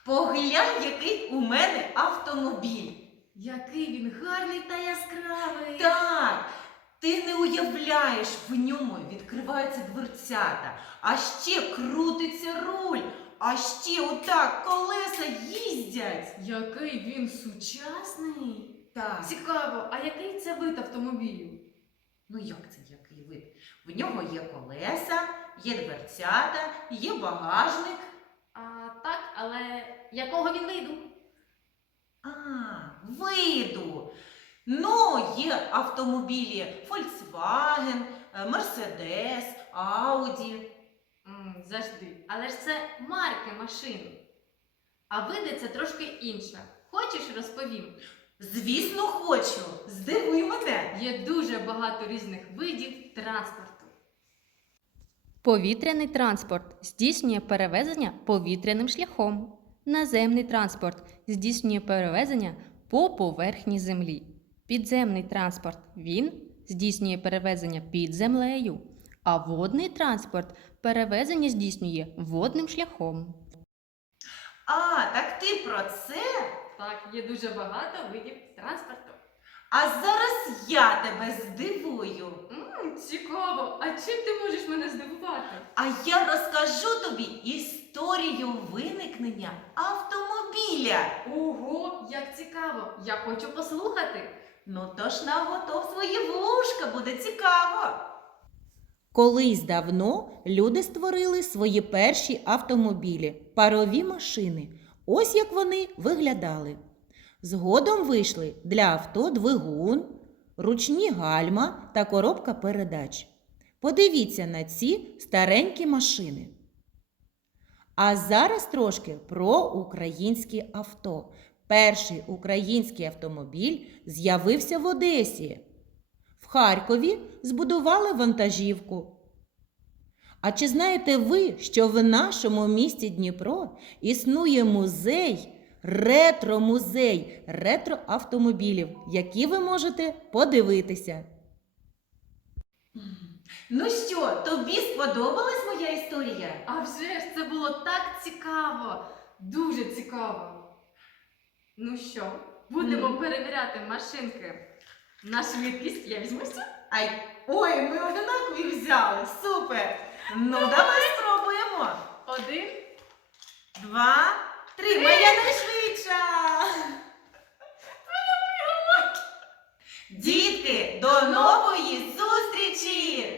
Поглянь, який у мене автомобіль. Який він гарний та яскравий. Так, ти не уявляєш, в ньому відкриваються дверцята, а ще крутиться руль, а ще отак колеса їздять. Який він сучасний. Так, Цікаво, а який це вид автомобілю? ну як це який вид? В нього є колеса, є дверцята, є багажник. Так, але якого він виду? А, виду. Ну, є автомобілі Volkswagen, Mercedes, Audi. Завжди. Але ж це марки машин. А види це трошки інше. Хочеш, розповім? Звісно, хочу. Здивуй мене. Є дуже багато різних видів транспорту. Повітряний транспорт здійснює перевезення повітряним шляхом. Наземний транспорт здійснює перевезення по поверхні землі. Підземний транспорт здійснює перевезення під землею. А водний транспорт перевезення здійснює водним шляхом. А, так ти про це? Так, є дуже багато видів транспорту. А зараз я тебе здивую. Цікаво, а чим ти можеш мене здивувати? А я розкажу тобі історію виникнення автомобіля. Ого, як цікаво! Я хочу послухати. Ну тож наготов свої вушка, буде цікаво. Колись давно люди створили свої перші автомобілі – парові машини. Ось як вони виглядали. Згодом вийшли для авто двигун, ручні гальма та коробка передач. Подивіться на ці старенькі машини. А зараз трошки про українські авто. Перший український автомобіль з'явився в Одесі. В Харкові збудували вантажівку. А чи знаєте ви, що в нашому місті Дніпро існує ретро-музей ретро-автомобілів, які ви можете подивитися? Ну що, тобі сподобалась моя історія? А вже ж це було так цікаво! Дуже цікаво! Ну що, будемо перевіряти машинки на швидкість. Я візьмуся? Ой, ми одинакові взяли, супер! Ну, давай спробуємо. 1, 2, 3, моя найшвидша! Дітки, до нової зустрічі!